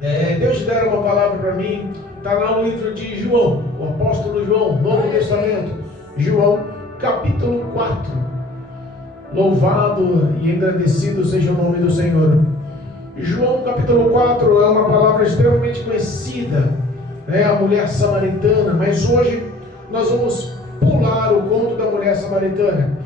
Deus deram uma palavra para mim, está lá no livro de João, o apóstolo João, Novo Testamento, João, capítulo 4. Louvado e engrandecido seja o nome do Senhor. João, capítulo 4, é uma palavra extremamente conhecida, a mulher samaritana, mas hoje nós vamos pular o conto da mulher samaritana.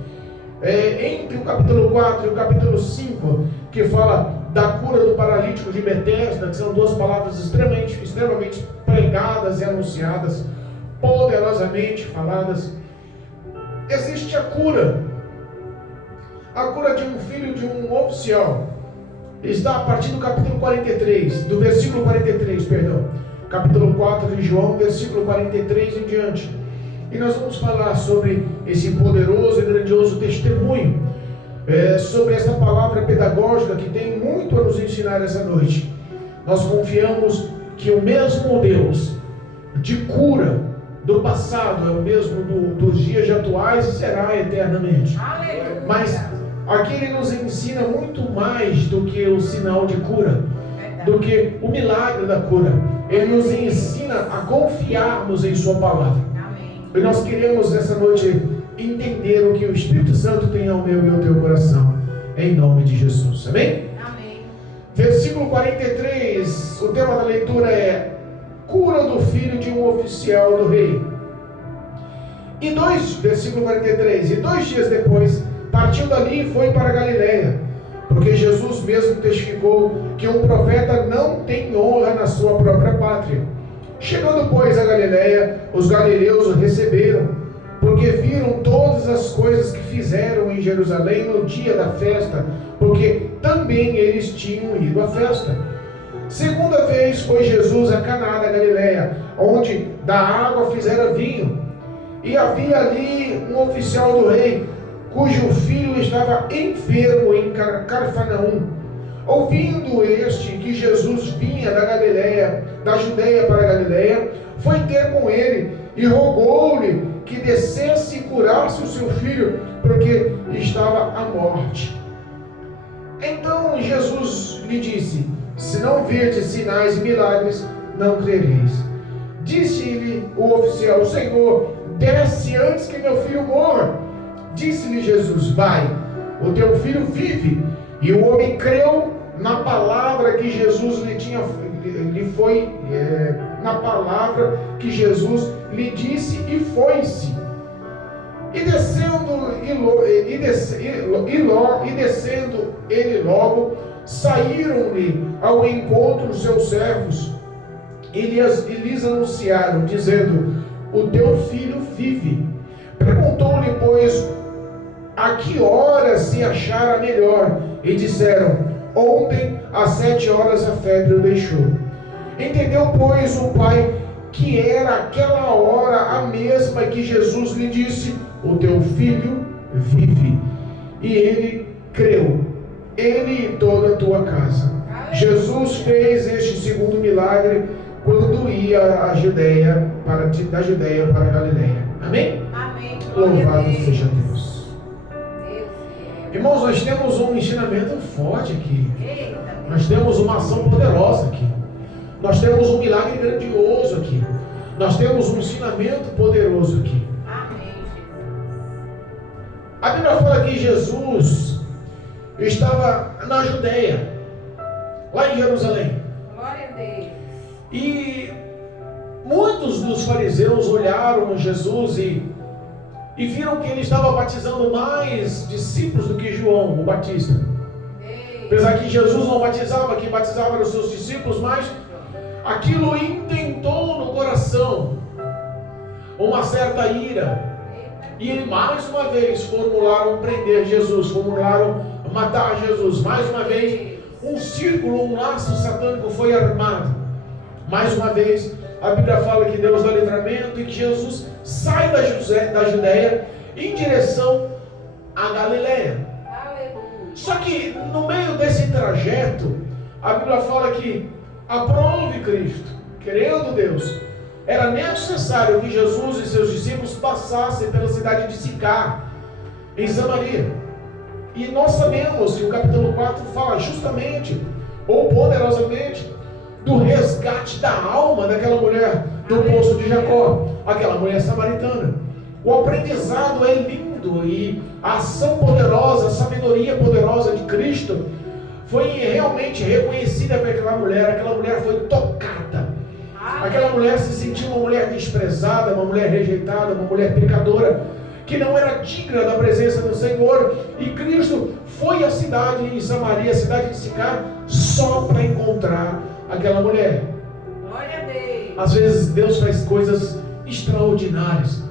Entre o capítulo 4 e o capítulo 5, que fala da cura do paralítico de Betesda, que são duas palavras extremamente pregadas e anunciadas, poderosamente faladas. Existe a cura de um filho de um oficial. Está a partir do capítulo 43, do versículo 43, perdão. Capítulo 4 de João, versículo 43 em diante. E nós vamos falar sobre esse poderoso e grandioso testemunho, sobre essa palavra pedagógica que tem muito a nos ensinar essa noite. Nós confiamos que o mesmo Deus de cura do passado é o mesmo dos dias atuais e será eternamente. Aleluia. Mas aqui ele nos ensina muito mais do que o sinal de cura, do que o milagre da cura. Ele nos ensina a confiarmos em sua palavra. E nós queremos nessa noite entender o que o Espírito Santo tem ao meu e ao teu coração, em nome de Jesus, amém? Amém. Versículo 43, o tema da leitura é cura do filho de um oficial do rei. Versículo 43, e 2 dias depois, partiu dali e foi para Galiléia, porque Jesus mesmo testificou que um profeta não tem honra na sua própria pátria. Chegando, pois, a Galiléia, os galileus o receberam, porque viram todas as coisas que fizeram em Jerusalém no dia da festa, porque também eles tinham ido à festa. Segunda vez foi Jesus a Caná da Galiléia, onde da água fizera vinho. E havia ali um oficial do rei, cujo filho estava enfermo em Cafarnaum. Ouvindo este que Jesus vinha da Judeia para a Galiléia, foi ter com ele e rogou-lhe que descesse e curasse o seu filho, porque estava à morte. Então Jesus lhe disse: se não virdes sinais e milagres, não crereis. Disse-lhe o oficial: Senhor, desce antes que meu filho morra. Disse-lhe Jesus: vai, o teu filho vive. E o homem creu na palavra que Jesus na palavra que Jesus lhe disse, e foi-se. E descendo ele logo, saíram-lhe ao encontro os seus servos e lhes anunciaram, dizendo: o teu filho vive. Perguntou-lhe, pois, a que hora se achara melhor? E disseram: ontem às 7 horas a febre o deixou. Entendeu, pois, o pai que era aquela hora a mesma que Jesus lhe disse: o teu filho vive. E ele creu, ele e toda a tua casa. Jesus fez este segundo milagre quando ia da Judeia para a Galiléia. Amém? Amém. Louvado seja Deus. Irmãos, nós temos um ensinamento forte aqui. Nós temos uma ação poderosa aqui. Nós temos um milagre grandioso aqui. Nós temos um ensinamento poderoso aqui. Amém, Jesus. A Bíblia fala que Jesus estava na Judeia, lá em Jerusalém. Glória a Deus. E muitos dos fariseus olharam Jesus e viram que ele estava batizando mais discípulos do que João, o Batista. Apesar que Jesus não batizava, quem batizava eram os seus discípulos, mas aquilo intentou no coração uma certa ira. E mais uma vez formularam prender Jesus, formularam matar Jesus. Mais uma vez, um círculo, um laço satânico foi armado. Mais uma vez, a Bíblia fala que Deus dá livramento e que Jesus sai da Judeia em direção à Galiléia. Só que no meio desse trajeto, a Bíblia fala que, aprove Cristo, querendo Deus, era necessário que Jesus e seus discípulos passassem pela cidade de Sicar, em Samaria. E nós sabemos que o capítulo 4 fala justamente, ou poderosamente, do resgate da alma daquela mulher do poço de Jacó, aquela mulher samaritana. O aprendizado é lindo e a ação poderosa, a sabedoria poderosa de Cristo foi realmente reconhecida por aquela mulher foi tocada. Aquela mulher se sentiu uma mulher desprezada, uma mulher rejeitada, uma mulher pecadora, que não era digna da presença do Senhor, e Cristo foi à cidade de Samaria, a cidade de Sicar, só para encontrar aquela mulher. Glória a Deus. Às vezes Deus faz coisas extraordinárias.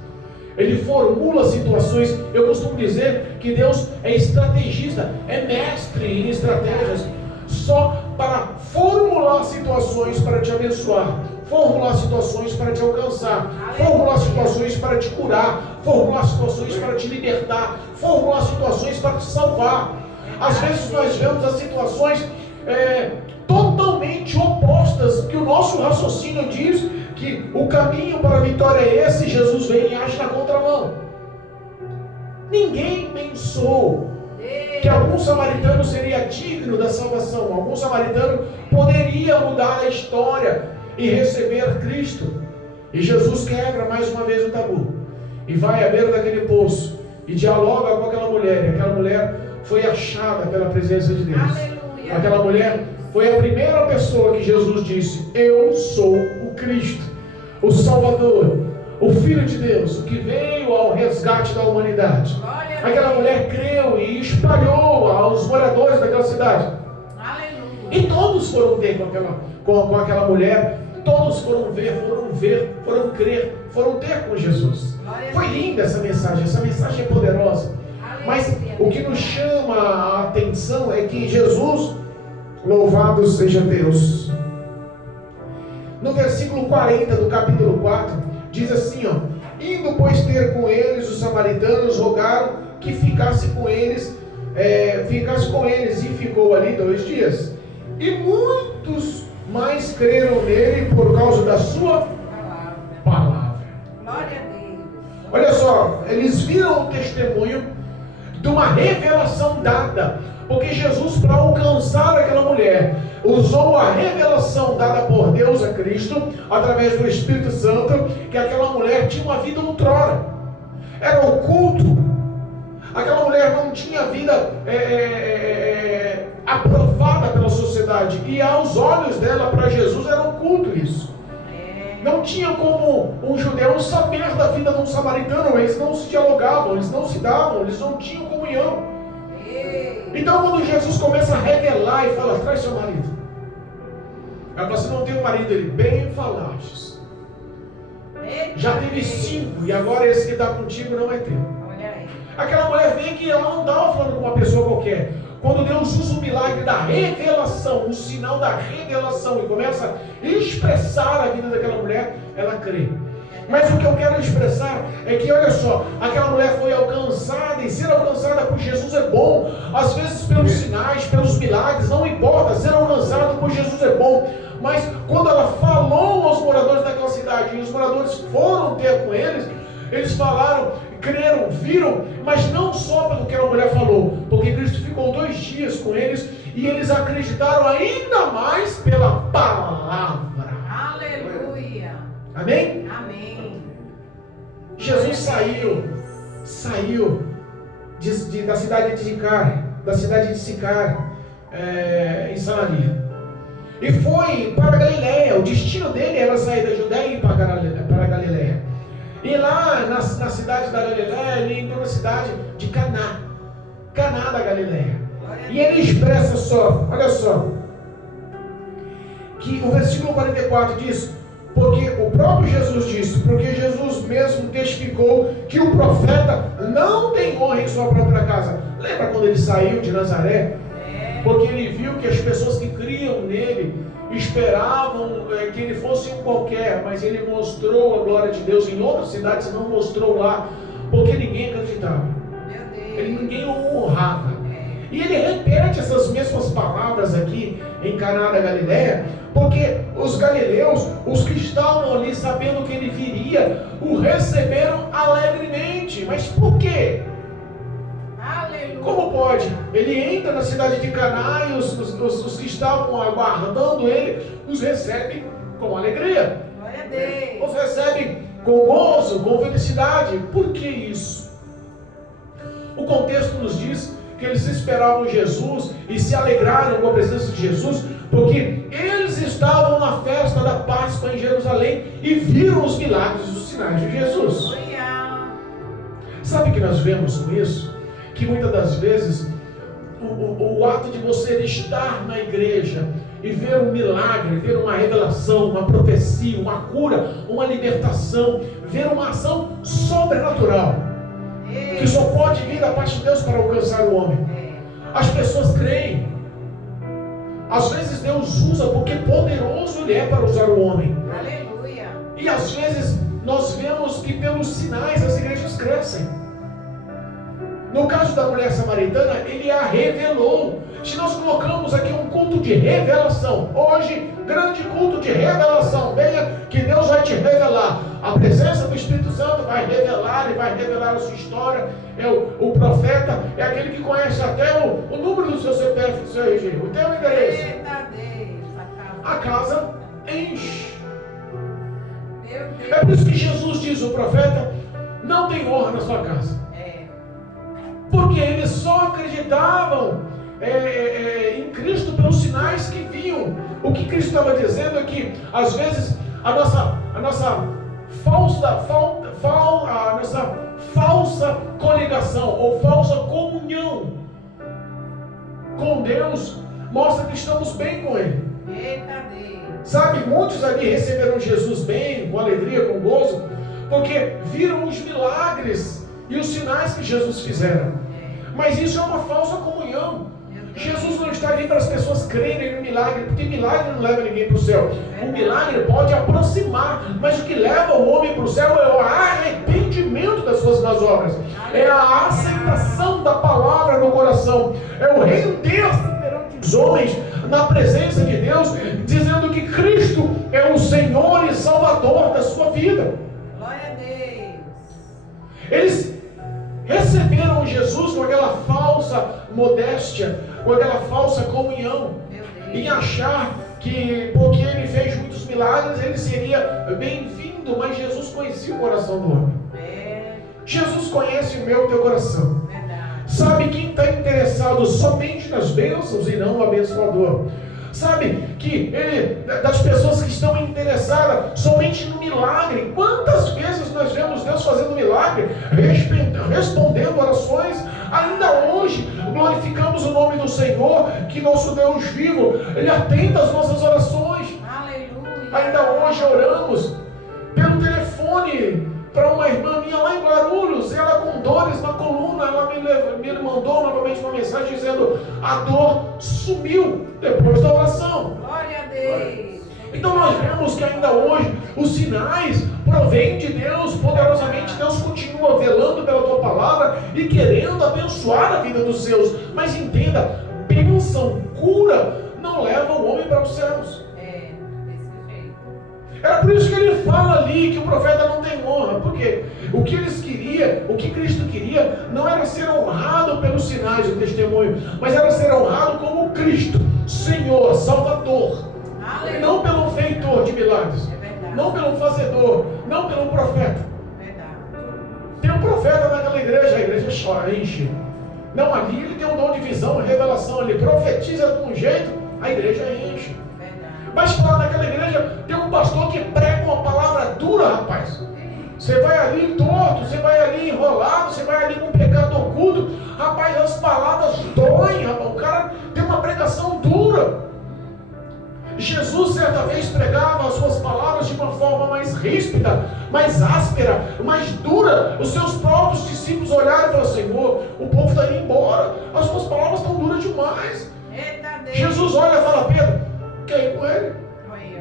Ele formula situações. Eu costumo dizer que Deus é estrategista, é mestre em estratégias, só para formular situações para te abençoar, formular situações para te alcançar, formular situações para te curar, formular situações para te libertar, formular situações para te salvar. Às vezes nós vemos as situações totalmente opostas, que o nosso raciocínio diz que o caminho para a vitória é esse, Jesus vem e age na contramão. Ninguém pensou que algum samaritano seria digno da salvação, algum samaritano poderia mudar a história e receber Cristo. E Jesus quebra mais uma vez o tabu e vai à beira daquele poço e dialoga com aquela mulher, e aquela mulher foi achada pela presença de Deus. Aleluia. Aquela mulher foi a primeira pessoa que Jesus disse: eu sou o Cristo, o Salvador, o Filho de Deus, o que veio ao resgate da humanidade. Aquela mulher creu e espalhou aos moradores daquela cidade. Aleluia. E todos foram ter com aquela mulher, todos foram foram crer, foram ter com Jesus. Foi linda essa mensagem é poderosa. Mas o que nos chama a atenção é que Jesus, louvado seja Deus, no versículo 40 do capítulo 4, diz assim, ó: indo pois ter com eles, os samaritanos rogaram que ficasse com eles, e ficou ali 2 dias. E muitos mais creram nele por causa da sua palavra. Glória a Deus. Olha só, eles viram o testemunho de uma revelação dada, porque Jesus, para alcançar aquela mulher, usou a revelação dada por Deus a Cristo, através do Espírito Santo, que aquela mulher tinha uma vida outrora, era oculto. Aquela mulher não tinha vida aprovada pela sociedade, e aos olhos dela, para Jesus, era oculto isso. Não tinha como um judeu saber da vida de um samaritano. Eles não se dialogavam, eles não se davam, eles não tinham comunhão. Então quando Jesus começa a revelar e fala: traz seu marido. Ela fala: você não tem um marido? Ele: bem falastes. Já teve 5 e agora esse que está contigo não é teu. Aquela mulher vê que ela não estava falando com uma pessoa qualquer. Quando Deus usa o milagre da revelação, o sinal da revelação, e começa a expressar a vida daquela mulher, ela crê. Mas o que eu quero expressar é que, olha só, aquela mulher foi alcançada, e ser alcançada por Jesus é bom. Às vezes pelos sinais, pelos milagres, não importa, ser alcançado por Jesus é bom. Mas quando ela falou aos moradores daquela cidade, e os moradores foram ter com eles, eles falaram, creram, viram, mas não só pelo que a mulher falou, porque Cristo ficou 2 dias com eles, e eles acreditaram ainda mais pela palavra. Aleluia. Amém? Amém. Jesus saiu da cidade de Sicar, em Samaria, e foi para Galileia. O destino dele era sair da Judéia e ir para Galileia. E lá na cidade da Galileia, ele entrou na cidade de Caná da Galileia. E ele expressa só, olha só, que o versículo 44 diz: porque o próprio Jesus disse, porque Jesus mesmo testificou que o profeta não tem honra em sua própria casa. Lembra quando ele saiu de Nazaré? Porque ele viu que as pessoas que criam nele esperavam que ele fosse um qualquer, mas ele mostrou a glória de Deus em outras cidades, não mostrou lá, porque ninguém acreditava, ninguém o honrava. E ele repete essas mesmas palavras aqui em Caná da Galileia, porque os galileus, os que estavam ali sabendo que ele viria, o receberam alegremente. Mas por quê? Aleluia. Como pode? Ele entra na cidade de Caná e os que estavam aguardando ele os recebem com alegria. Glória a Deus. Os recebem com gozo, com felicidade. Por que isso? O contexto nos diz que eles esperavam Jesus e se alegraram com a presença de Jesus, porque eles estavam na festa da Páscoa em Jerusalém e viram os milagres e os sinais de Jesus. Aleluia. Sabe que nós vemos com isso? Que muitas das vezes o ato de você estar na igreja e ver um milagre, ver uma revelação, uma profecia, uma cura, uma libertação, ver uma ação sobrenatural, que só pode vir da parte de Deus para alcançar o homem. As pessoas creem. Às vezes Deus usa porque poderoso Ele é para usar o homem. Aleluia. E às vezes nós vemos que pelos sinais as igrejas crescem. No caso da mulher samaritana, Ele a revelou. Se nós colocamos aqui um culto de revelação, hoje, grande culto de revelação, venha que Deus vai te revelar. A presença do Espírito Santo vai revelar e vai revelar a sua história. O profeta é aquele que conhece até o número do seu CPF, do seu RG, o teu endereço. Eita Deus, A casa enche. Meu Deus. É por isso que Jesus diz, o profeta não tem honra na sua casa. Porque eles só acreditavam em Cristo pelos sinais que viam. O que Cristo estava dizendo é que às vezes a nossa falsa coligação ou falsa comunhão com Deus mostra que estamos bem com Ele. Eita Deus. Sabe, muitos ali receberam Jesus bem, com alegria, com gozo, porque viram os milagres e os sinais que Jesus fizeram. Mas isso é uma falsa comunhão. Jesus não está ali para as pessoas crerem no milagre, porque milagre não leva ninguém para o céu. O milagre pode aproximar, mas o que leva o homem para o céu é o arrependimento das suas más obras, é a aceitação da palavra no coração, é o render-se perante os homens na presença de Deus, dizendo que Cristo é o Senhor e Salvador da sua vida. Glória a Deus. Eles receberam Jesus com aquela falsa modéstia, com aquela falsa comunhão, em achar que porque ele fez muitos milagres ele seria bem-vindo, mas Jesus conhecia o coração do homem. Jesus conhece o meu e o teu coração. Sabe quem está interessado somente nas bênçãos e não no abençoador. Sabe que das pessoas que estão interessadas somente no milagre. Quantas vezes nós vemos Deus fazendo milagre, respondendo orações? Ainda hoje glorificamos o nome do Senhor, que nosso Deus vivo, Ele atende às nossas orações. Aleluia. Ainda hoje oramos pelo telefone para uma irmã minha lá em Guarulhos, ela com dores na coluna, ela me mandou novamente uma mensagem dizendo: a dor sumiu depois da oração. Glória a Deus. Então nós vemos que ainda hoje os sinais provêm de Deus poderosamente. Deus continua velando pela tua palavra e querendo abençoar a vida dos seus. Mas entenda, bênção, cura não leva o homem para os céus. Desse jeito. Era por isso que ele fala ali que o profeta não tem honra. Por quê? O que eles queriam, o que Cristo queria, não era ser honrado pelos sinais do testemunho, mas era ser honrado como Cristo, Senhor, Salvador. Aleluia. Não pelo feitor de milagres, não pelo fazedor, não pelo profeta. Tem um profeta naquela igreja, a igreja chora, enche. Não, ali ele tem um dom de visão, revelação, ele profetiza de um jeito, a igreja enche. Mas lá naquela igreja tem um pastor que prega uma palavra dura, rapaz. Você vai ali torto, você vai ali enrolado, você vai ali com pecado oculto. Rapaz, as palavras doem, rapaz. O cara tem uma pregação dura. Jesus certa vez pregava as suas palavras de uma forma mais ríspida, mais áspera, mais dura. Os seus próprios discípulos olharam e falaram: Senhor, o povo está indo embora, as suas palavras estão duras demais. Jesus olha e fala: Pedro, quer ir com ele?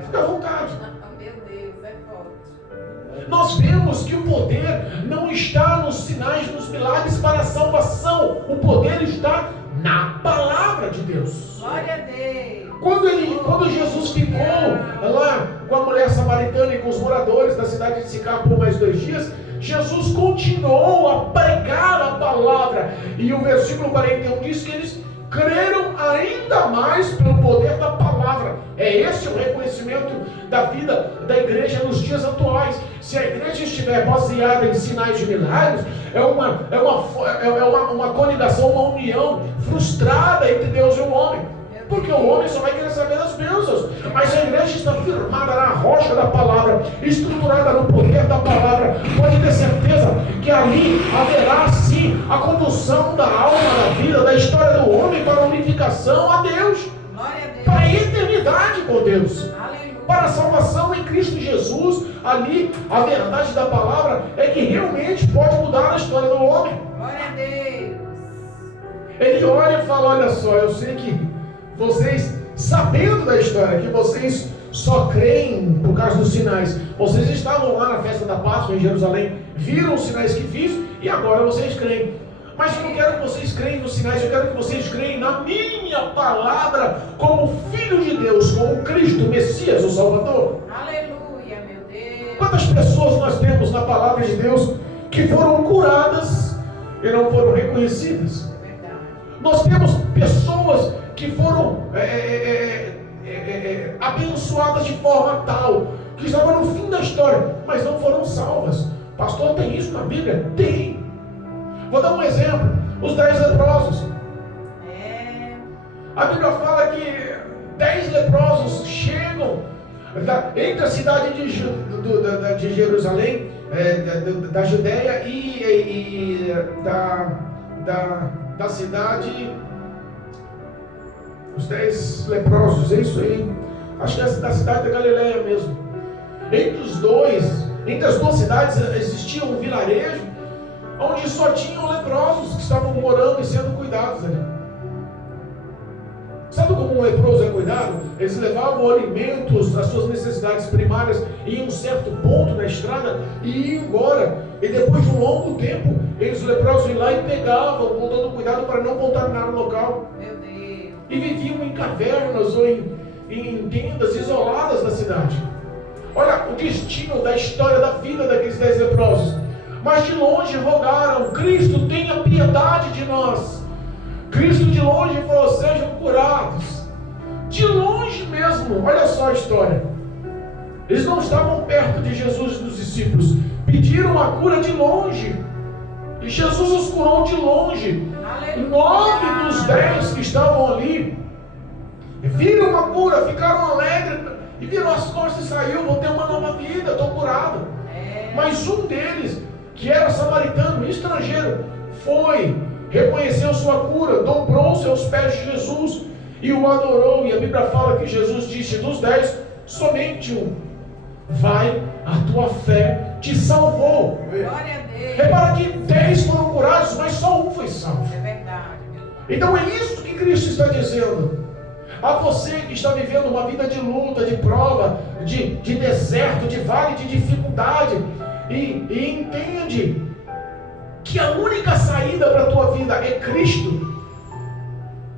Fica à vontade. Meu Deus, é forte. Nós vemos que o poder não está nos sinais, nos milagres para a salvação. O poder está na palavra de Deus. Glória a Deus. Quando Jesus ficou lá com a mulher samaritana e com os moradores da cidade de Sicar por mais 2 dias, Jesus continuou a pregar a palavra. E o versículo 41 diz que eles creram ainda mais pelo poder da palavra. É esse o reconhecimento da vida da igreja nos dias atuais. Se a igreja estiver baseada em sinais de milagres, é uma coligação, uma união frustrada entre Deus e o homem. Porque o homem só vai querer saber das bênçãos. Mas a igreja está firmada na rocha da palavra, estruturada no poder da palavra. Pode ter certeza que ali haverá sim a condução da alma, da vida, da história do homem para a unificação a Deus, para a eternidade com Deus, para a salvação em Cristo Jesus. Ali a verdade da palavra é que realmente pode mudar a história do homem. Glória a Deus. Ele olha e fala: olha só, eu sei que vocês, sabendo da história, que vocês só creem por causa dos sinais. Vocês estavam lá na festa da Páscoa em Jerusalém, viram os sinais que fiz e agora vocês creem. Mas eu não quero que vocês creem nos sinais, eu quero que vocês creem na minha palavra como Filho de Deus, como Cristo, Messias, o Salvador. Aleluia, meu Deus. Quantas pessoas nós temos na palavra de Deus que foram curadas e não foram reconhecidas? Verdade. Nós temos pessoas que foram abençoadas de forma tal, que estavam no fim da história, mas não foram salvas. Pastor, tem isso na Bíblia? Tem. Vou dar um exemplo: os 10 leprosos. A Bíblia fala que 10 leprosos chegam entre a cidade de Jerusalém, da Judéia e da cidade. Os 10 leprosos, é isso aí. Acho que é da cidade da Galileia mesmo. Entre as duas cidades existia um vilarejo onde só tinham leprosos que estavam morando e sendo cuidados ali. Sabe como um leproso é cuidado? Eles levavam alimentos, as suas necessidades primárias em um certo ponto na estrada e iam embora. E depois de um longo tempo, os leprosos iam lá e pegavam, com todo cuidado para não contaminar o local. Meu Deus. E viviam em cavernas ou em tendas isoladas da cidade. Olha o destino da história da vida daqueles 10 leprosos. Mas de longe rogaram: Cristo, tenha piedade de nós. Cristo de longe falou: sejam curados. De longe mesmo, olha só a história. Eles não estavam perto de Jesus e dos discípulos, pediram a cura de longe. E Jesus os curou de longe. 9 dos 10 que estavam ali viram uma cura, ficaram alegres e viram as costas e saiu: vou ter uma nova vida, estou curado. Mas um deles, que era samaritano, estrangeiro, foi, reconheceu sua cura, dobrou-se aos pés de Jesus e o adorou. E a Bíblia fala que Jesus disse dos 10, somente um: vai, a tua fé te salvou. Glória a Deus. Repara que 10 foram curados, mas só um foi salvo. É verdade. Então é isso que Cristo está dizendo a você que está vivendo uma vida de luta, de prova, de deserto, de vale de dificuldade, e entende que a única saída para a tua vida é Cristo,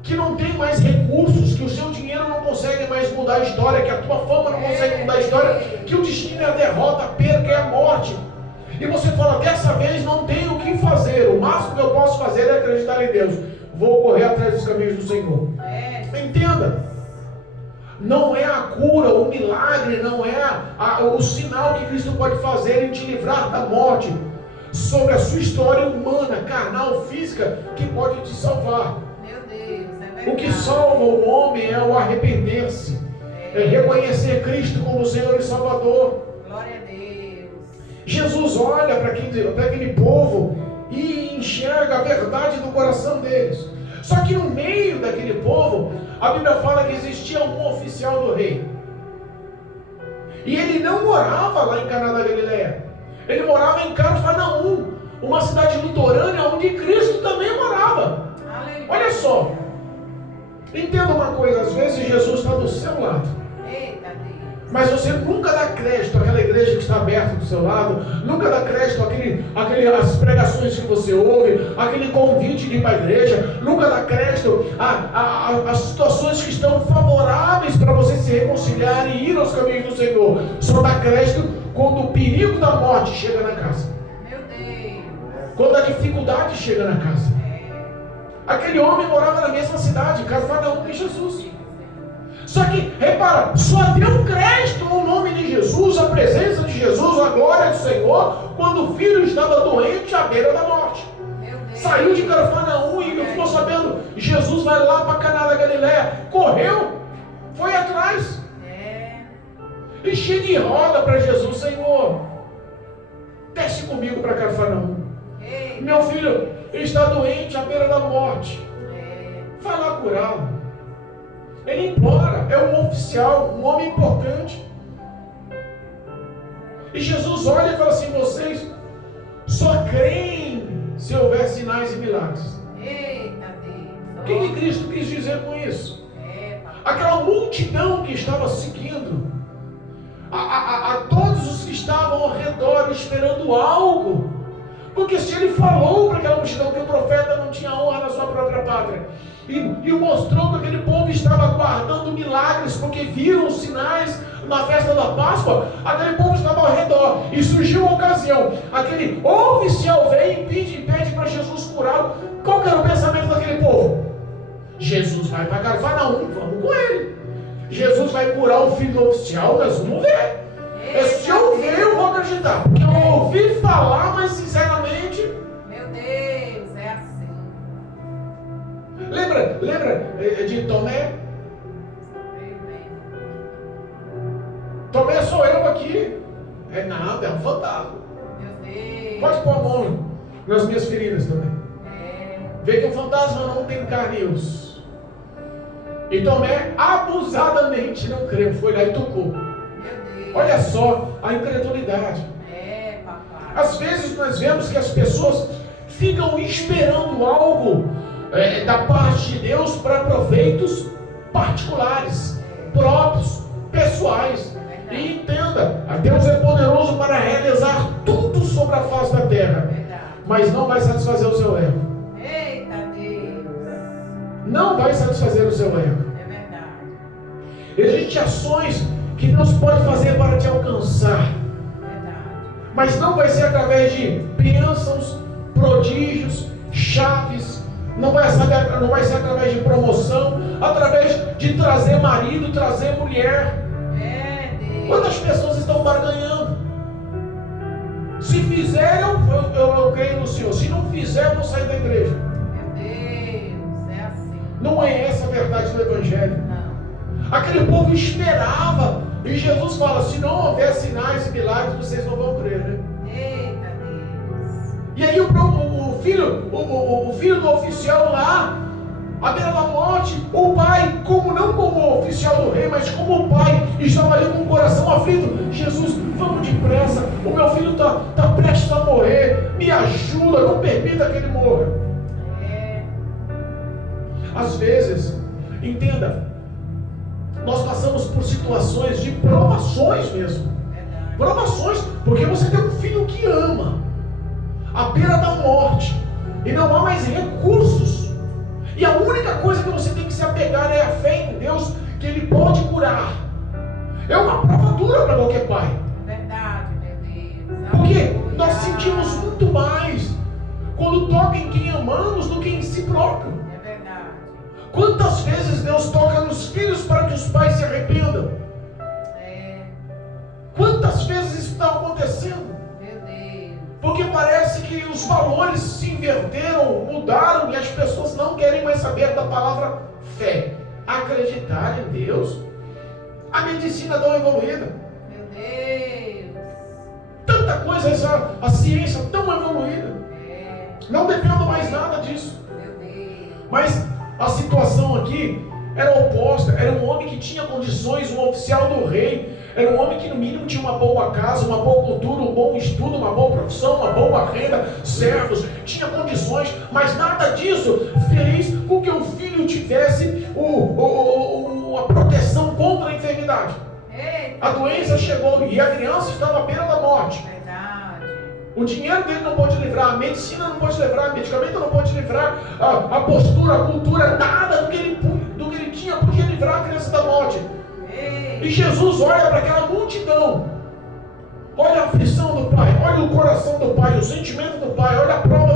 que não tem mais recursos, que o seu dinheiro não consegue mais mudar a história, que a tua fama não consegue mudar a história, que o destino é a derrota, a perca, é a morte. E você fala: dessa vez não tenho o que fazer, o máximo que eu posso fazer é acreditar em Deus, vou correr atrás dos caminhos do Senhor. Entenda, não é a cura, o milagre, não é o sinal que Cristo pode fazer em te livrar da morte, sobre a sua história humana, carnal, física, que pode te salvar. Meu Deus, é verdade. O que salva o homem é o arrepender-se, é reconhecer Cristo como Senhor e Salvador. Glória a Deus. Jesus olha para aquele povo e enxerga a verdade do coração deles. Só que no meio daquele povo, a Bíblia fala que existia um oficial do rei. E ele não morava lá em Caná da Galileia. Ele morava em Cafarnaum, uma cidade litorânea onde Cristo também morava. Aleluia. Olha só. Entenda uma coisa, às vezes Jesus está do seu lado. Eita Deus. Mas você nunca dá crédito àquela igreja que está aberta do seu lado, nunca dá crédito às pregações que você ouve, aquele convite de ir para a igreja, nunca dá crédito às situações que estão favoráveis para você se reconciliar e ir aos caminhos do Senhor. Só dá crédito quando o perigo da morte chega na casa. Meu quando a dificuldade chega na casa. Aquele homem morava na mesma cidade, Cafarnaum, que Jesus. Só que, repara, só deu crédito ao nome de Jesus, à presença de Jesus, à glória do Senhor, quando o filho estava doente à beira da morte. Saiu de Cafarnaum e não ficou sabendo. Jesus vai lá para Caná da Galileia, correu, foi atrás. E chega e roda para Jesus: Senhor, desce comigo para Cafarnaum. Meu filho está doente à beira da morte. Vai lá curá-lo. Ele implora, é um oficial, um homem importante. E Jesus olha e fala assim: vocês só creem se houver sinais e milagres. O que Cristo quis dizer com isso? Aquela multidão que estava seguindo, a todos os que estavam ao redor esperando algo. Porque se ele falou para aquela multidão que o profeta não tinha honra na sua própria pátria, e mostrou que aquele povo estava aguardando milagres, porque viram os sinais na festa da Páscoa, aquele povo estava ao redor, e surgiu uma ocasião, aquele oficial vem e pede para Jesus curá-lo. Qual que era o pensamento daquele povo? Jesus vai para Cafarnaum, vamos com ele. Jesus vai curar o filho do oficial, nós vamos ver. Se eu ver, eu vou acreditar, porque eu ouvi falar, mas sinceramente, meu Deus, é assim. Lembra de Tomé? Tomé sou eu aqui. É nada, é um fantasma. Meu Deus. Pode pôr a mão nas minhas feridas também. Vê que o fantasma não tem carne e osso. E Tomé abusadamente não creu, foi lá e tocou. Olha só a incredulidade. Papai. Às vezes nós vemos que as pessoas ficam esperando algo da parte de Deus para proveitos particulares, próprios, pessoais. E entenda, Deus é poderoso para realizar tudo sobre a face da terra, mas não vai satisfazer o seu ego. Eita Deus. Não vai satisfazer o seu ego. É verdade. Existem ações que Deus pode fazer para te alcançar, mas não vai ser através de bênçãos, prodígios, chaves, não vai ser através de promoção, através de trazer marido, trazer mulher. Quantas pessoas estão barganhando? Se fizer, eu creio no Senhor. Se não fizer, eu vou sair da igreja. Meu Deus, é assim. Não é essa a verdade do Evangelho. Não. Aquele povo esperava, e Jesus fala: se não houver sinais e milagres, vocês não vão crer, né? Eita Deus. E aí o filho do oficial lá, à beira da morte, o pai, não como o oficial do rei, mas como o pai, estava ali com o coração aflito: Jesus, vamos depressa, o meu filho está prestes a morrer, me ajuda, não permita que ele morra. Às vezes, entenda, nós passamos por situações de provações mesmo. Provações, porque você tem um filho que ama, à beira da morte, e não há mais recursos. E a única coisa que você tem que se apegar é a fé em Deus, que Ele pode curar. É uma prova dura para qualquer pai. Verdade, meu Deus. Porque nós sentimos muito mais quando toca em quem amamos do que em si próprio. É verdade. Quantas vezes Deus toca nos filhos para que os pais se arrependam? Quantas vezes isso está acontecendo? Meu Deus. Porque parece que os valores se inverteram, mudaram, e as pessoas não querem mais saber da palavra fé. Acreditar em Deus. A medicina tão evoluída. Meu Deus. Tanta coisa, a ciência tão evoluída. Não dependo mais nada disso. Meu Deus. Mas a situação aqui era oposta. Era um homem que tinha condições, um oficial do rei. Era um homem que no mínimo tinha uma boa casa, uma boa cultura, um bom estudo, uma boa profissão, uma boa renda, servos, tinha condições, mas nada disso fez com que o filho tivesse a proteção contra a enfermidade. A doença chegou e a criança estava à beira da morte. Verdade. O dinheiro dele não pode livrar, a medicina não pode livrar, o medicamento não pode livrar, a postura, a cultura, nada do que ele tinha podia livrar a criança da morte. E Jesus olha para aquela multidão, olha a aflição do pai, olha o coração do pai, o sentimento do pai, olha a prova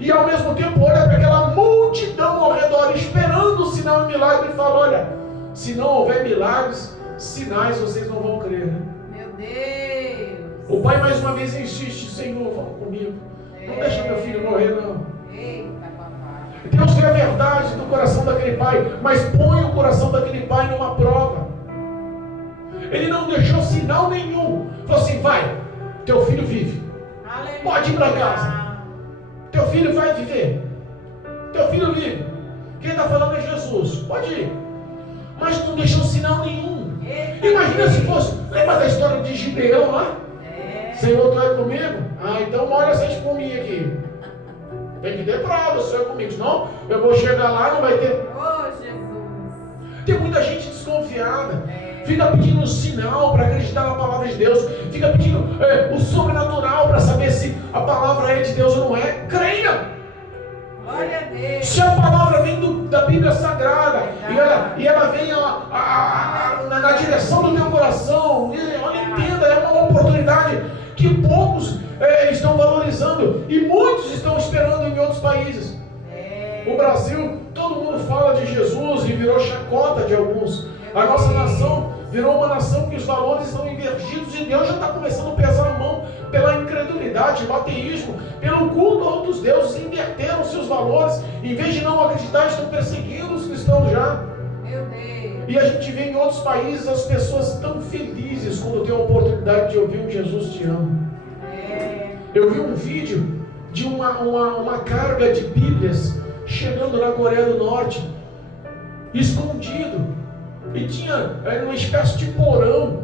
E ao mesmo tempo olha para aquela multidão ao redor, esperando o sinal e milagre, e fala: olha, se não houver milagres, sinais, vocês não vão crer. Meu Deus. O pai mais uma vez insiste: Senhor, fala comigo. Não deixa meu filho morrer, não. Eita, papai. Deus vê a verdade do coração daquele pai, mas põe o coração daquele pai numa prova. Ele não deixou sinal nenhum. Falou assim: vai, teu filho vive. Aleluia. Pode ir para casa. Teu filho vai viver. Teu filho vive. Quem está falando é Jesus. Pode ir. Mas não deixou sinal nenhum. Eita, Imagina se fosse. Lembra da história de Gideão lá? Senhor, tu é comigo? Ah, então molha essa espuminha aqui. Tem que ter prova, o Senhor é comigo. Senão eu vou chegar lá e não vai ter. Oh, Jesus. Tem muita gente desconfiada. Fica pedindo um sinal para acreditar na palavra de Deus. Fica pedindo o sobrenatural para saber se a palavra é de Deus ou não é. Creia! Glória a Deus. Se a palavra vem da Bíblia Sagrada e ela vem na direção do teu coração, olha, entenda, é uma oportunidade que poucos estão valorizando e muitos estão esperando em outros países. O Brasil, todo mundo fala de Jesus e virou chacota de alguns. A nossa nação virou uma nação que os valores estão invertidos e Deus já está começando a pesar a mão pela incredulidade, pelo ateísmo, pelo culto a outros deuses. Inverteram seus valores. Em vez de não acreditar, estão perseguindo os cristãos já. Meu Deus. E a gente vê em outros países as pessoas tão felizes quando tem a oportunidade de ouvir um Jesus te ama. Eu vi um vídeo de uma carga de Bíblias chegando na Coreia do Norte, escondido. E tinha uma espécie de porão,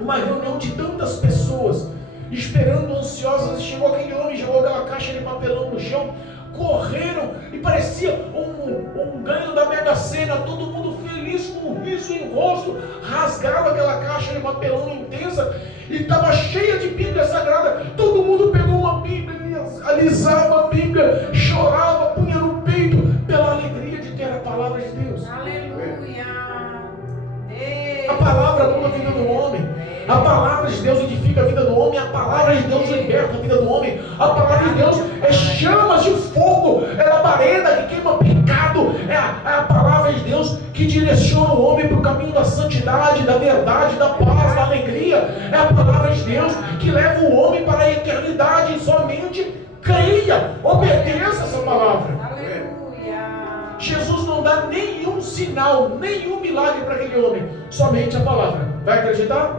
uma reunião de tantas pessoas, esperando ansiosas. Chegou aquele homem, jogou aquela caixa de papelão no chão, correram e parecia um ganho da Mega Sena, todo mundo feliz, com um riso em rosto, rasgaram aquela caixa de papelão intensa e estava cheia de Bíblia Sagrada. Todo mundo pegou uma Bíblia, alisava a Bíblia, chorava, punha no peito pela alegria de ter a palavra de Deus. Aleluia. A palavra muda a vida do homem. A palavra de Deus edifica a vida do homem. A palavra de Deus liberta a vida do homem. A palavra de Deus é chamas de fogo, é labareda que queima pecado. É a palavra de Deus que direciona o homem para o caminho da santidade, da verdade, da paz, da alegria. É a palavra de Deus que leva o homem para a eternidade. Somente creia, obedeça essa palavra. Aleluia. Jesus não dá nenhum sinal, nenhum milagre para aquele homem, somente a palavra. Vai acreditar?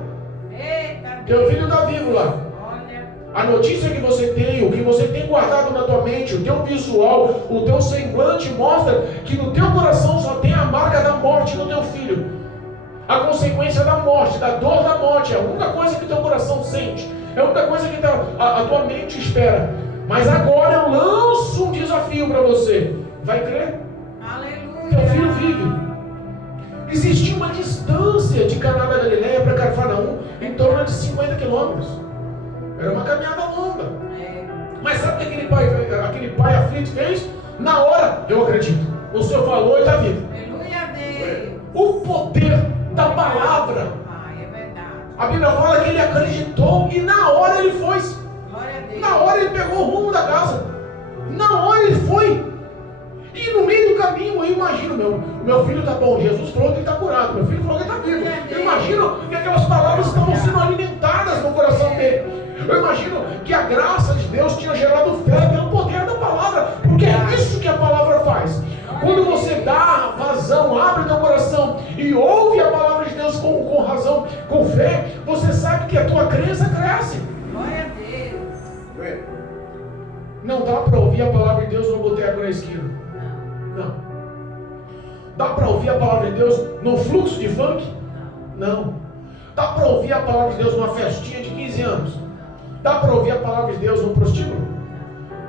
Eita, Teu filho está vivo lá. olha. A notícia que você tem, o que você tem guardado na tua mente, o teu visual, o teu semblante mostra que no teu coração só tem a marca da morte do teu filho. A consequência da morte, da dor da morte, é a única coisa que o teu coração sente, é a única coisa que a tua mente espera. Mas agora eu lanço um desafio para você. Vai crer? Aleluia. Teu filho vive. Existia uma distância de Caná da Galileia para Cafarnaum em torno de 50 quilômetros. Era uma caminhada longa. Mas sabe o que aquele pai aflito fez? Na hora, eu acredito. O Senhor falou e está vivo. Aleluia a Deus. O poder da palavra. É verdade. A Bíblia fala que ele acreditou e na hora ele foi. Glória a Deus. Na hora ele pegou o rumo da casa. Na hora ele foi. E no meio do caminho, eu imagino, meu filho está bom, Jesus falou que ele está curado, meu filho falou que ele está vivo. Eu imagino que aquelas palavras estavam sendo alimentadas no coração dele. Eu imagino que a graça de Deus tinha gerado fé pelo poder da palavra, porque é isso que a palavra faz. Quando você dá vazão, abre teu coração e ouve a palavra de Deus com razão, com fé, você sabe que a tua crença cresce. Glória a Deus. Não dá para ouvir a palavra de Deus no boteco na esquina. Não. Dá para ouvir a palavra de Deus no fluxo de funk? Não. Dá para ouvir a palavra de Deus numa festinha de 15 anos? Dá para ouvir a palavra de Deus num prostíbulo?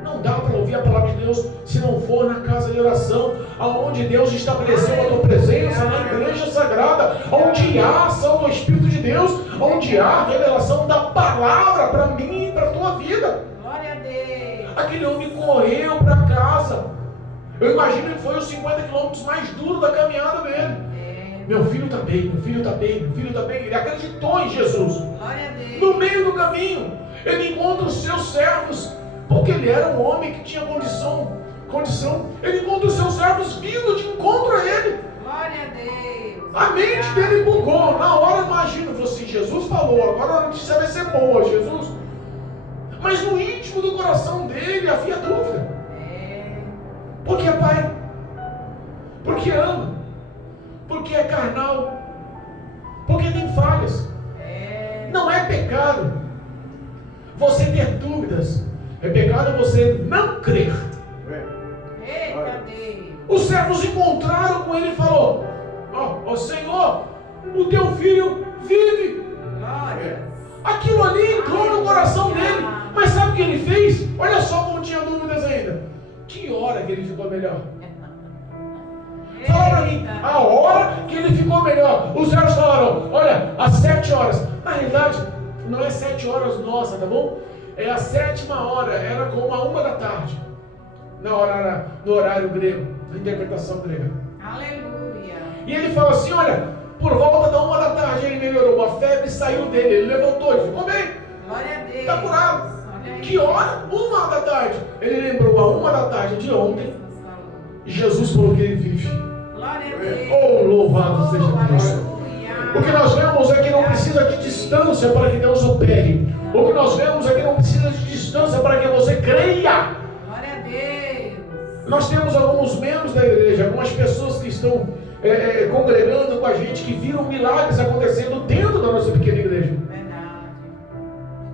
Não dá para ouvir a palavra de Deus se não for na casa de oração, aonde Deus estabeleceu a tua presença, na igreja sagrada, onde há ação do Espírito de Deus, onde há a revelação da palavra para mim e para a tua vida. Glória a Deus. Aquele homem correu para casa. Eu imagino que foi os 50 quilômetros mais duros da caminhada dele. Meu filho está bem, meu filho está bem, meu filho está bem. Ele acreditou em Jesus. Glória a Deus. No meio do caminho, ele encontra os seus servos. Porque ele era um homem que tinha condição. Ele encontra os seus servos vindo de encontro a ele. Glória a Deus. A mente dele bugou. Na hora, imagina, falou assim: Jesus falou, agora a notícia vai ser boa, Jesus. Mas no íntimo do coração dele havia dúvida. Porque é pai. Porque ama. Porque é carnal. Porque tem falhas. Não é pecado você ter dúvidas. É pecado você não crer. Eita Deus. Os servos encontraram com ele e falou: ó Senhor, o teu filho vive. Glória. Aquilo ali entrou no coração dele. Mas sabe o que ele fez? Olha só como tinha dúvidas ainda. Que hora que ele ficou melhor? Fala pra mim, a hora que ele ficou melhor. Os servos falaram: olha, às 7 horas. Na realidade, não é 7 horas nossa, tá bom? É a 7ª hora, era como a 1 da tarde. No horário grego, na interpretação grega. Aleluia. E ele fala assim: olha, por volta da 1 da tarde ele melhorou, a febre saiu dele, ele levantou, ele ficou bem. Glória a Deus. Está curado. Olha aí. Que hora? 1 da tarde. Ele lembrou a 1 da tarde de ontem. E Jesus falou que ele vive. Glória a Deus. Oh, louvado seja Deus. Aleluia. O que nós vemos é que não precisa de distância para que Deus opere. O que nós vemos é que não precisa de distância para que você creia. Glória a Deus. Nós temos alguns membros da igreja, algumas pessoas que estão congregando com a gente, que viram milagres acontecendo dentro da nossa pequena igreja. Verdade.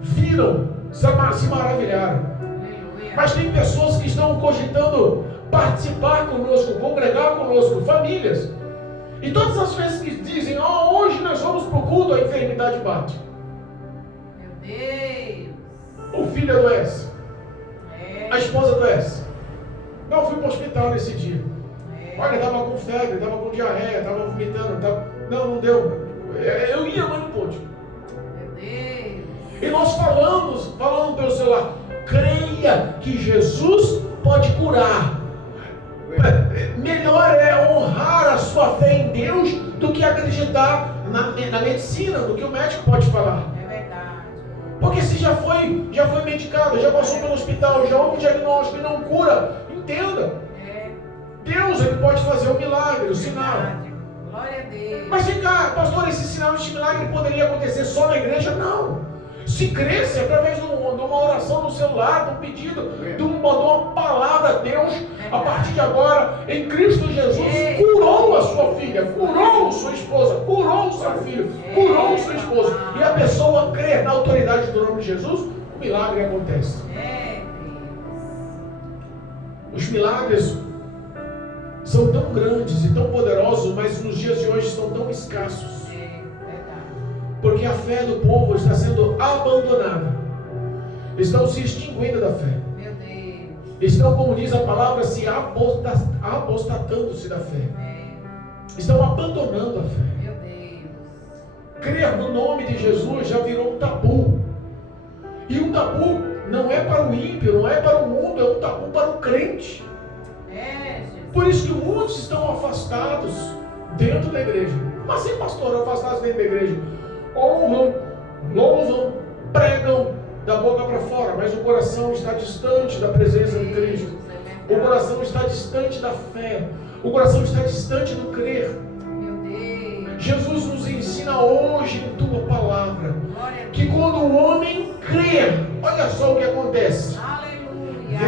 Viram, se maravilharam. Aleluia. Mas tem pessoas que estão cogitando participar conosco, congregar conosco, famílias. E todas as vezes que dizem: hoje nós vamos para o culto, a enfermidade bate. Meu Deus. O filho adoece, a esposa adoece. Não, fui para o hospital nesse dia. Olha, estava com febre, estava com diarreia, estava vomitando. Não deu. Eu ia, mas não pude. Meu Deus. E nós falando pelo celular: creia que Jesus pode curar. Melhor é honrar a sua fé em Deus do que acreditar na medicina, do que o médico pode falar. É verdade. Porque se já foi medicado, já passou pelo hospital, já houve um diagnóstico e não cura, entenda. Deus, ele pode fazer o milagre, o sinal. Glória a Deus. Mas vem cá, pastor, esse sinal, esse milagre poderia acontecer só na igreja? Não. Se cresce através de uma oração no celular, de um pedido, de uma palavra a Deus, a partir de agora, em Cristo Jesus, curou a sua filha, curou sua esposa, curou o seu filho, curou sua esposa, e a pessoa crê na autoridade do nome de Jesus, o milagre acontece. Os milagres são tão grandes e tão poderosos, mas nos dias de hoje estão tão escassos. Porque a fé do povo está sendo abandonada. Estão se extinguindo da fé. Meu Deus. Estão, como diz a palavra, se apostatando-se da fé. Estão abandonando a fé. Meu Deus. Crer no nome de Jesus já virou um tabu. E um tabu não é para o ímpio, não é para o mundo, é um tabu para o crente. Jesus. Por isso que muitos estão afastados dentro da igreja. Mas sim, pastor, afastados dentro da igreja. Honram, louvam, pregam da boca para fora, mas o coração está distante da presença de Cristo. O coração está distante da fé. O coração está distante do crer. Meu Deus. Jesus nos ensina hoje em tua palavra que quando o homem crer, olha só o que acontece. Aleluia.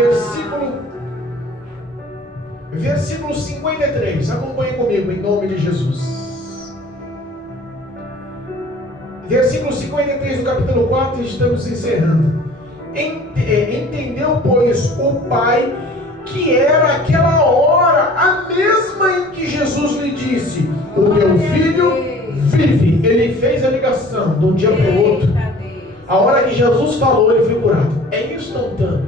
Versículo 53. Acompanhe comigo em nome de Jesus. Versículo 53 do capítulo 4, estamos encerrando. Entendeu, pois, o pai que era aquela hora a mesma em que Jesus lhe disse: o teu filho vive. Ele fez a ligação de um dia para o outro. A hora que Jesus falou, ele foi curado. É instantâneo.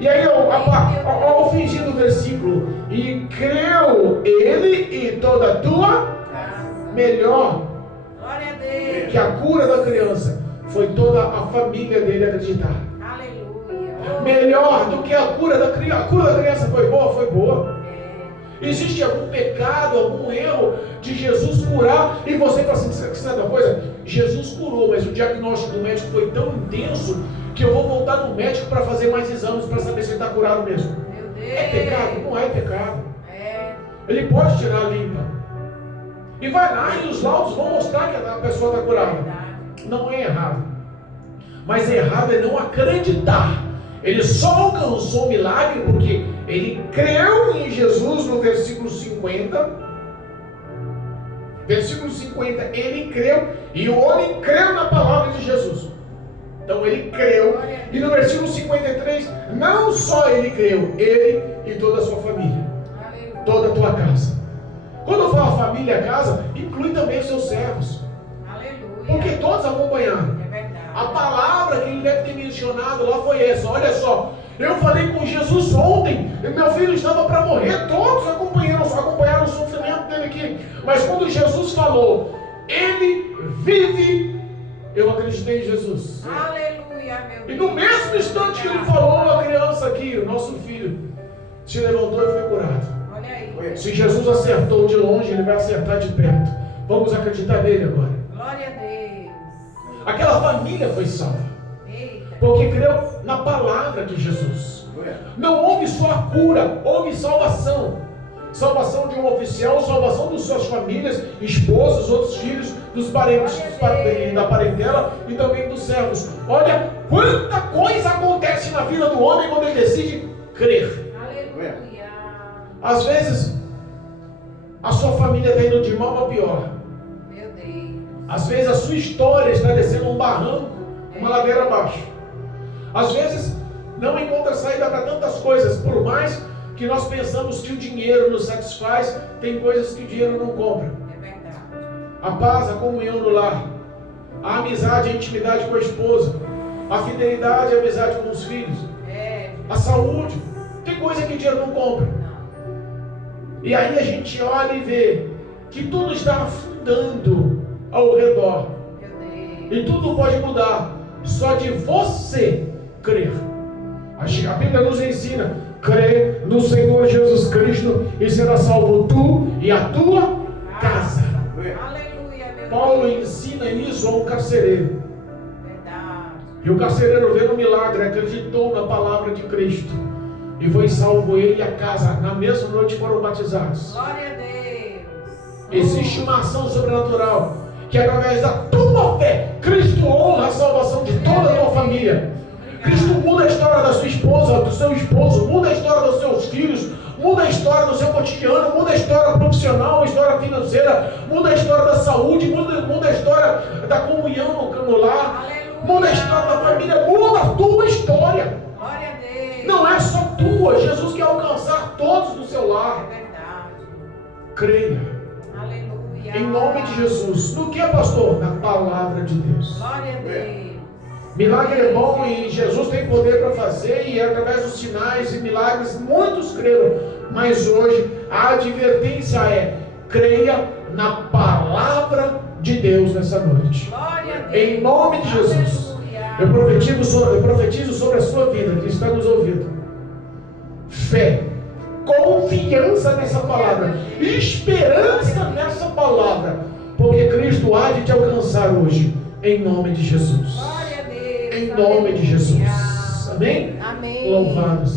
E aí, ao fim do versículo: e creu ele e toda a tua melhor que a cura da criança foi toda a família dele acreditar. Aleluia. Melhor do que a cura da criança. A cura da criança foi boa? Foi boa. Existe algum pecado, algum erro de Jesus curar? E você fala assim, sabe uma coisa? Jesus curou, mas o diagnóstico do médico foi tão intenso que eu vou voltar no médico para fazer mais exames para saber se ele está curado mesmo. Meu Deus. É pecado? Não é pecado. É. Ele pode tirar a limpa. E vai lá e os laudos vão mostrar que a pessoa está curada. Verdade. Não é errado. Mas errado é não acreditar. Ele só alcançou o milagre porque ele creu em Jesus no versículo 50. Versículo 50, ele creu e o homem creu na palavra de Jesus. Então ele creu. E no versículo 53, não só ele creu, ele e toda a sua família. Aleluia. Toda a tua casa. Quando eu falo família, casa, inclui também os seus servos. Aleluia. Porque todos acompanharam. É verdade. A palavra que ele deve ter mencionado lá foi essa. Olha só, eu falei com Jesus ontem, e meu filho estava para morrer. Todos acompanharam o sofrimento dele aqui. Mas quando Jesus falou, ele vive, eu acreditei em Jesus. Aleluia, meu Deus. E no mesmo instante que ele falou, a criança aqui, o nosso filho, se levantou e foi curado. Olha aí. Se Jesus acertou de longe, ele vai acertar de perto. Vamos acreditar nele agora. Glória a Deus. Aquela família foi salva, Eita. porque creu na palavra de Jesus. Não houve só a cura, houve salvação. Salvação de um oficial, salvação das suas famílias, esposos, outros filhos, dos parentes, da parentela e também dos servos. Olha quanta coisa acontece na vida do homem quando ele decide crer. Aleluia. Às vezes, a sua família está indo de mal a pior. Meu Deus. Às vezes, a sua história está descendo um barranco, uma ladeira abaixo. Às vezes, não encontra saída para tantas coisas. Por mais que nós pensamos que o dinheiro nos satisfaz, tem coisas que o dinheiro não compra. É verdade. A paz, a comunhão no lar, a amizade, a intimidade com a esposa, a fidelidade, a amizade com os filhos, É. a saúde, tem coisa que o dinheiro não compra. Não. E aí a gente olha e vê que tudo está afundando ao redor. Meu Deus. E tudo pode mudar só de você crer. A Bíblia nos ensina: crê no Senhor Jesus Cristo e será salvo tu e a tua casa. Aleluia, meu Paulo Deus. ensina isso a um carcereiro. Verdade. E o carcereiro, vendo o milagre, acreditou na palavra de Cristo e foi salvo ele e a casa. Na mesma noite foram batizados. Glória a Deus. Existe uma ação sobrenatural que através da tua fé, Cristo honra a salvação de toda a tua família. Cristo muda a história da sua esposa, do seu esposo, muda a história dos seus filhos, muda a história do seu cotidiano, muda a história profissional, a história financeira, muda a história da saúde, muda a história da comunhão no lar, Aleluia. muda a história da família, muda a tua história. Glória a Deus. Não é só tua, Jesus quer alcançar todos no seu É lar. verdade. Creia, Aleluia. em nome de Jesus. No que, pastor? Na palavra de Deus. Glória a Deus. Milagre é bom e Jesus tem poder para fazer, e através dos sinais e milagres muitos creram. Mas hoje a advertência é: creia na palavra de Deus nessa noite. Glória a Deus. Em nome de Jesus. Aleluia. Eu profetizo sobre a sua vida que está nos ouvindo. Fé, confiança nessa palavra, esperança nessa palavra, porque Cristo há de te alcançar hoje. Em nome de Jesus. Glória a Deus. Em nome de Jesus. Aleluia. Amém? Amém. Louvado seja.